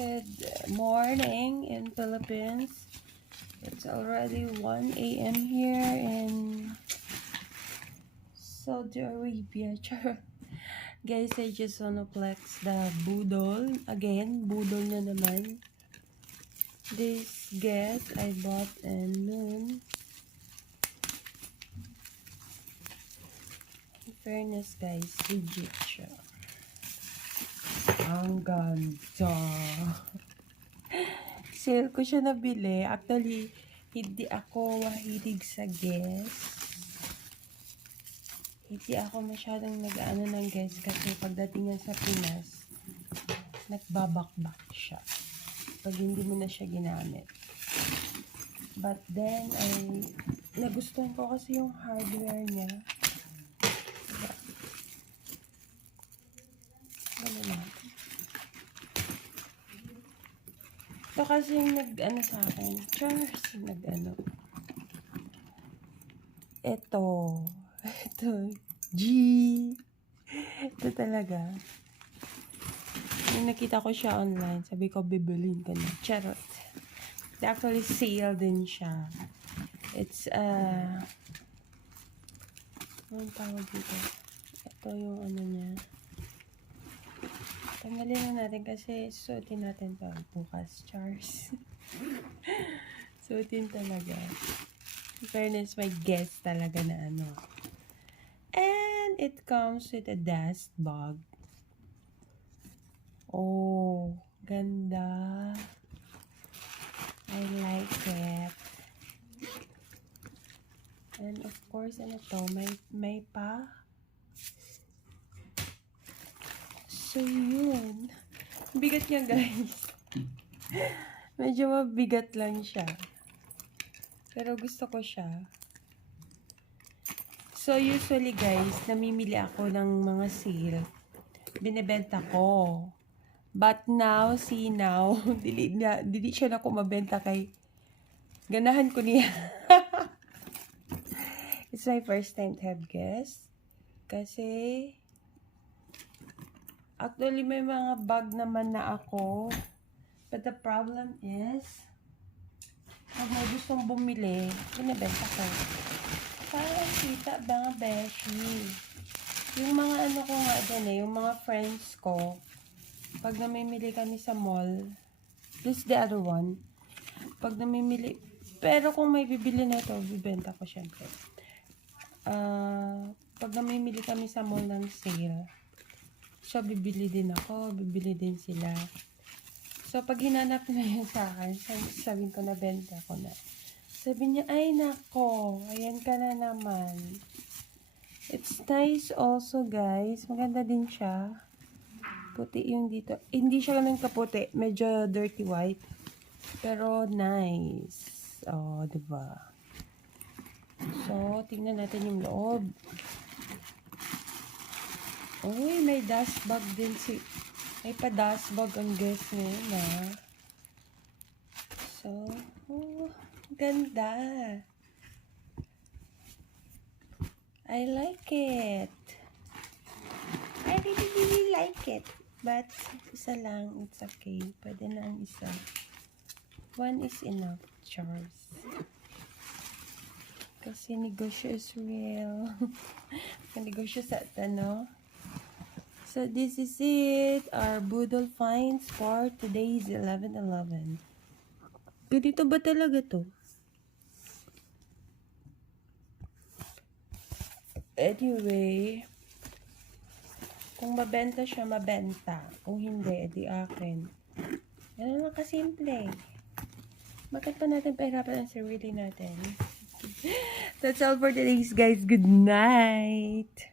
Good morning in Philippines. It's already 1 a.m. here in Saudi Arabia. Guys, I just wanna flex the budol. Again, budol na naman. This guess I bought in noon. In fairness guys, legit siya. Ang ganda. Sale ko siya nabili. Actually, hindi ako mahilig sa guess. Hindi ako masyadong nag-ano ng guess kasi pagdating yan sa Pinas, nagbabakbak siya. Pag hindi mo na siya ginamit. But then, nagustuhan ko kasi yung hardware niya. Ano na? Ito kasi yung nag-ano sa akin. Charles, nag-ano. Ito, G. Ito talaga. Nung nakita ko siya online, sabi ko, bibilin ko na. Charot. Actually, sale din siya. It's, anong tawag dito? Ito yung ano niya. Tanggalin na natin kasi suotin natin to bukas, Charles. Suotin talaga. In fairness, may guess talaga na ano. And it comes with a dust bag. Oh, ganda. I like it. And of course, ano to, may pa. So, yun. Bigat niya, guys. Medyo mabigat lang siya. Pero gusto ko siya. So, usually, guys, namimili ako ng mga sale. Binibenta ko. But now, see now, dili siya na ko mabenta kay ganahan ko niya. It's my first time to have guests. Kasi, actually, may mga bag naman na ako. But the problem is, pag may gustong bumili, binibenta ko. Parang kita ba nga, beshi? Yung mga ano ko nga dyan yung mga friends ko, pag namimili kami sa mall, this is the other one. Pag namimili, pero kung may bibili na ito, bibenta ko syempre. Pag namimili kami sa mall ng sale, so, bibili din ako, bibili din sila. So, pag hinanap na yun sa akin, sabihin ko na benta ko na. Sabi niya, ay nako, ayan ka na naman. It's nice also, guys. Maganda din siya. Puti yung dito. Hindi siya ganun kaputi. Medyo dirty white. Pero nice. Oh, diba? So, tingnan natin yung loob. Uy, may dust bag din may pa dust bag ang guest ngayon, ha? So, ganda. I like it. I really like it. But, isa lang, it's okay. Pwede na ang isa. One is enough, Charles. Kasi negosyo is real. Negosyo sa no? So, this is it. Our Budol finds for today's 11/11. Ganito ba talaga to? Anyway, kung mabenta siya, mabenta. Kung hindi, edi akin. Yan lang kasimple. Bakit pa natin pahirapan ang sarili natin? That's all for today's guys. Good night!